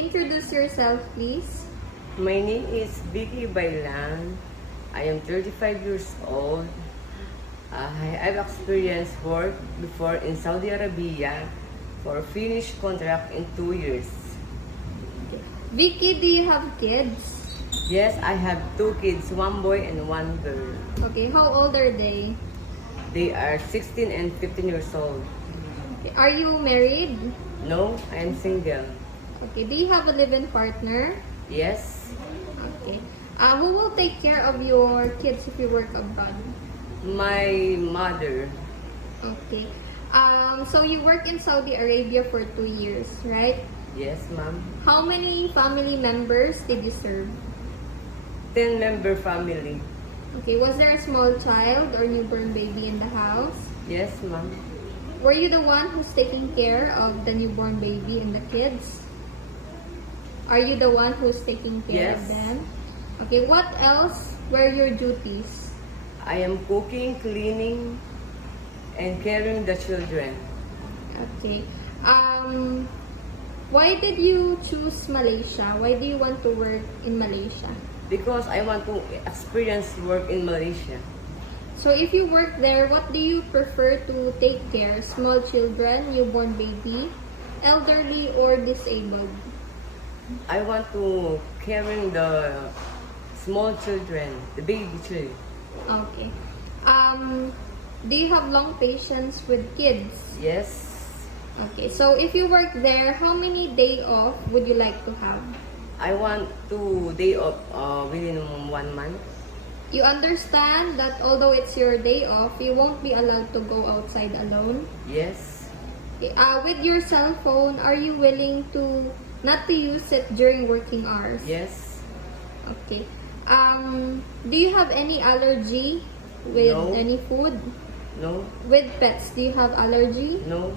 Introduce yourself, please. My name is Vicky Bailan. I am 35 years old. I've experienced work before in Saudi Arabia for finished contract in 2 years. Vicky, do you have kids? Yes, I have 2 kids, 1 boy and 1 girl. Okay, how old are they? They are 16 and 15 years old. Okay, are you married? No, I am single. Okay, do you have a live-in partner? Yes, Okay. Who will take care of your kids if you work abroad? my mother. Okay. So you work in Saudi Arabia for 2 years, right? Yes, ma'am. How many family members did you serve? 10-member family. Okay, was there a small child or newborn baby in the house? Yes, ma'am. Were you the one who's taking care of the newborn baby and the kids? Are you the one who's taking care of Yes. them? Okay, what else were your duties? I am cooking, cleaning, and caring the children. Okay. Why did you choose Malaysia? Why do you want to work in Malaysia? Because I want to experience work in Malaysia. So if you work there, what do you prefer to take care? Small children, newborn baby, elderly, or disabled? I want to caring the small children, the baby children. Okay. Do you have long patience with kids? Yes, Okay, so if you work there, how many day off would you like to have? I want to day off within 1 month. You understand that although it's your day off, you won't be allowed to go outside alone? Yes, Okay, with your cell phone, are you willing to not to use it during working hours? yes, Okay. Do you have any allergy with No. any food? no, With pets, do you have allergy? no,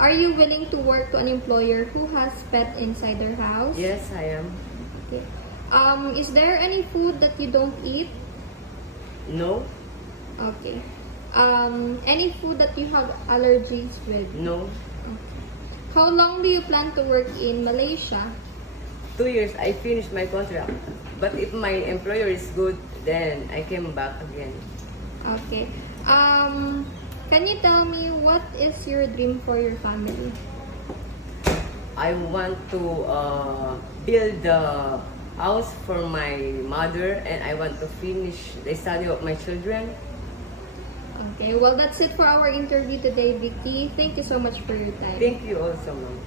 Are you willing to work to an employer who has pet inside their house? yes, I am. Okay. Is there any food that you don't eat? No, Okay. Any food that you have allergies with? no. How long do you plan to work in Malaysia? 2 years, I finished my contract. But if my employer is good, then I came back again. Okay. Can you tell me what is your dream for your family? I want to build the house for my mother, and I want to finish the study of my children. Okay, well that's it for our interview today, Vicky. Thank you so much for your time. Thank you also, ma'am.